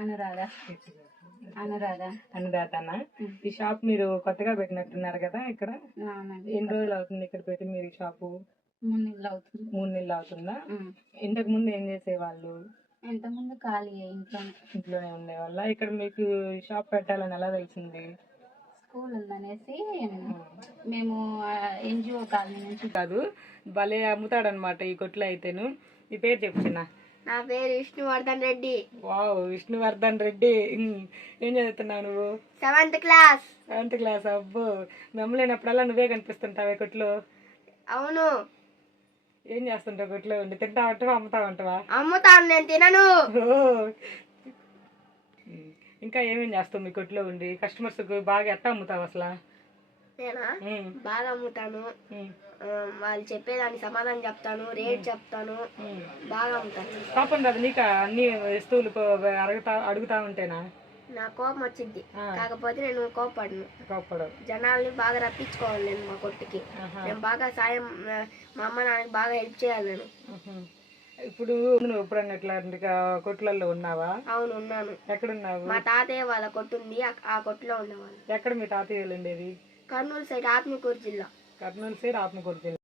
అనురాధ. అనురాధ. అనురాధనా? ఈ షాప్ మీరు కొత్తగా పెట్టినట్టున్నారు కదా ఇక్కడ? ఎన్ని రోజులు అవుతుంది ఇక్కడ పెట్టి మీరు ఈ షాపు? 3 నెలలు అవుతుంది. 3 నెలలు అవుతుందా? ఇంతకు ముందు ఏం చేసేవాళ్ళు? ఇంతకుముందు ఖాళీ ఇంట్లోనే ఉండేవాళ్ళ? ఇక్కడ మీకు షాప్ పెట్టాలని ఎలా తెలిసింది? స్కూల్ ఉందనేసి మేము ఎన్జిఓ కాలనీ నుంచి. కాదు, భలే అమ్ముతాడనమాట ఈ కొట్లో అయితేను. ఈ పేరు చెప్తున్నా. నా పేరు విష్ణువర్ధన్ రెడ్డి. వావ్, విష్ణువర్ధన్ రెడ్డి. ఏం చదువుతున్నావు నువ్వు? 7th class. 7th class. అబ్బో, మెమ్మలేనప్పుడల్లా నువ్వే కనిపిస్తుంటావే కొట్లో? అవును. ఏం చేస్తుంటావు కొట్లో ఉండి? తింటా ఉంటావా, అమ్ముతా ఉంటావా? అమ్ముతాను, నేను తినను. ఇంకా ఏమేం చేస్తావు మీ కొట్లో ఉండి? కస్టమర్స్ బాగా ఎట్లా అమ్ముతావు అసలు? నేనా? బాగా అమ్ముతాను. వాళ్ళు చెప్పేదానికి సమాధానం చెప్తాను, రేట్ చెప్తాను, బాగా అమ్ముతాను. కోపం రాదు నీకు అన్ని వస్తువులు అడుగుతా ఉంటేనా? నా కోపం వచ్చింది, కాకపోతే నేను కోపడను. జనాల్ని బాగా రప్పించుకోవాలి నేను మా కొట్టుకి. నేను బాగా సాయం, మా అమ్మ నాన్నకి బాగా హెల్ప్ చేయాలి నేను. ఇప్పుడు నువ్వు ఎప్పుడన్నా ఇట్లాంటి కొట్లలో ఉన్నావా? అవును, ఉన్నాను. ఎక్కడున్నావు? మా తాతయ్య వాళ్ళ కొట్టు ఉంది, ఆ కొట్టులో ఉండేవాళ్ళు. ఎక్కడ మీ తాతయ్య ఉండేది? కర్నూలు సైడ్, ఆత్మకూరు జిల్లా. కర్నూలు సైడ్, ఆత్మకూరు జిల్లా.